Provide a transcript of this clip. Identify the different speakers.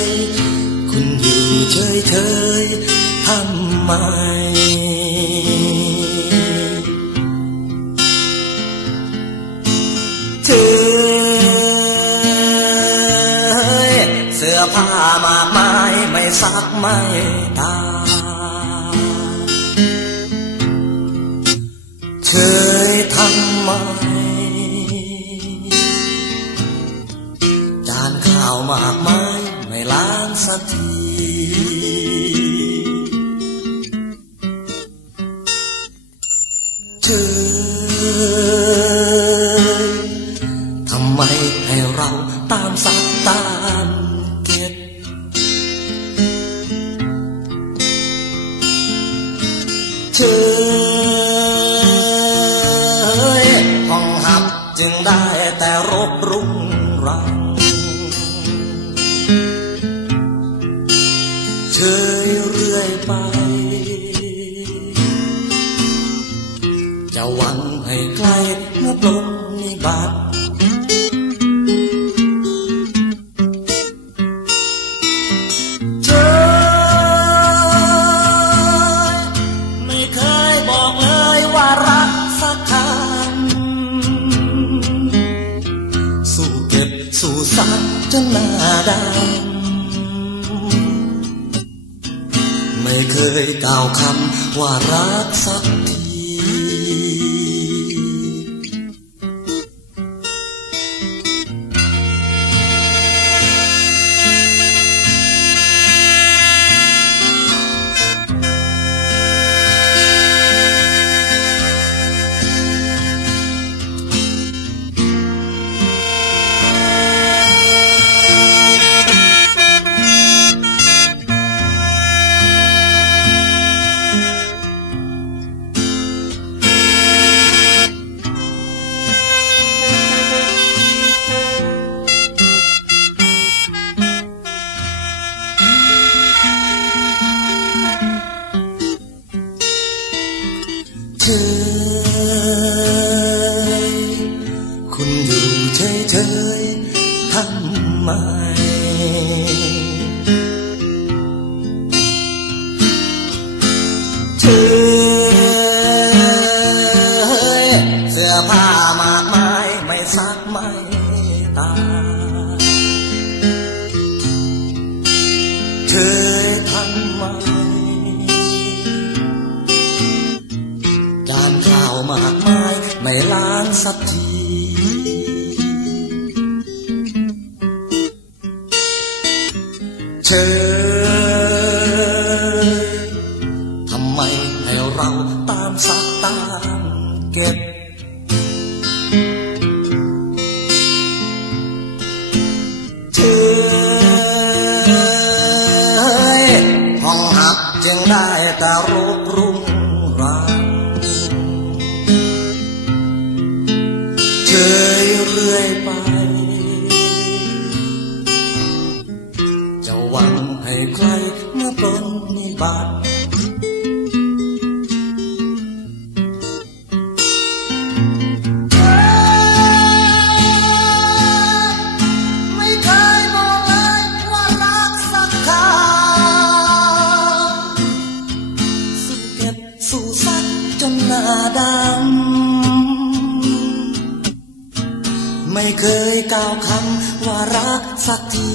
Speaker 1: ยคุณอยู่เฉยเฉยทำไม เธอ เสื้อผ้ามากมายไม่ซักไม่ตา ไม่ล้างสักทีเธอทำไมให้เราตามสักตามเก็บเธอ ยเรื่อยไป จะหวังให้ใกล้เมื่อปลงนิบัติเธอไม่เคยบอกเลยว่ารักสักคำสู้เก็บสู้สักจนหน้าดำ เคยกล่าวคำว่ารักสัก เฉยเสื้อผ้ามากมายไม่ซักไม่ตาก เก็บเชยห้องหักจึงได้แต่รูปรุงรังเฉยเรื่อยไป จะหวังให้ใคร ดำไม่เคยกล่าวคำว่ารักสักที